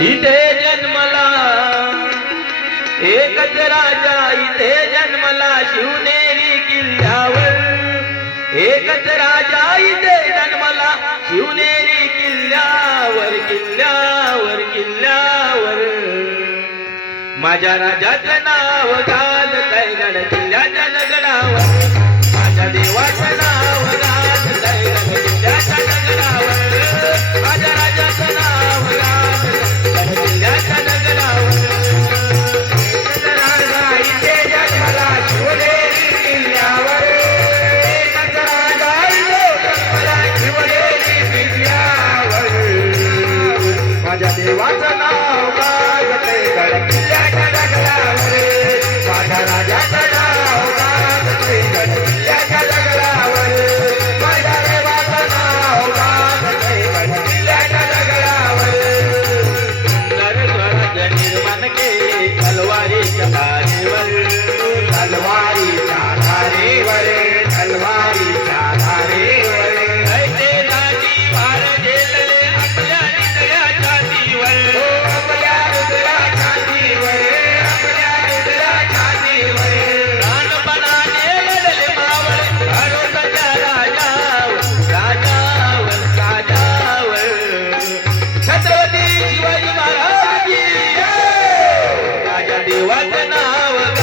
इथे जन्मला. एकच राजा इथे जन्मला. शिवनेरी किल्ल्यावर एकच राजा इथे जन्मला. शिवनेरी किल्ल्यावर किल्ल्यावर किल्ल्यावर. माझ्या राजाचं नाव गाल गड किल्ल्याच्या नगडावर. ವಚನಾವತ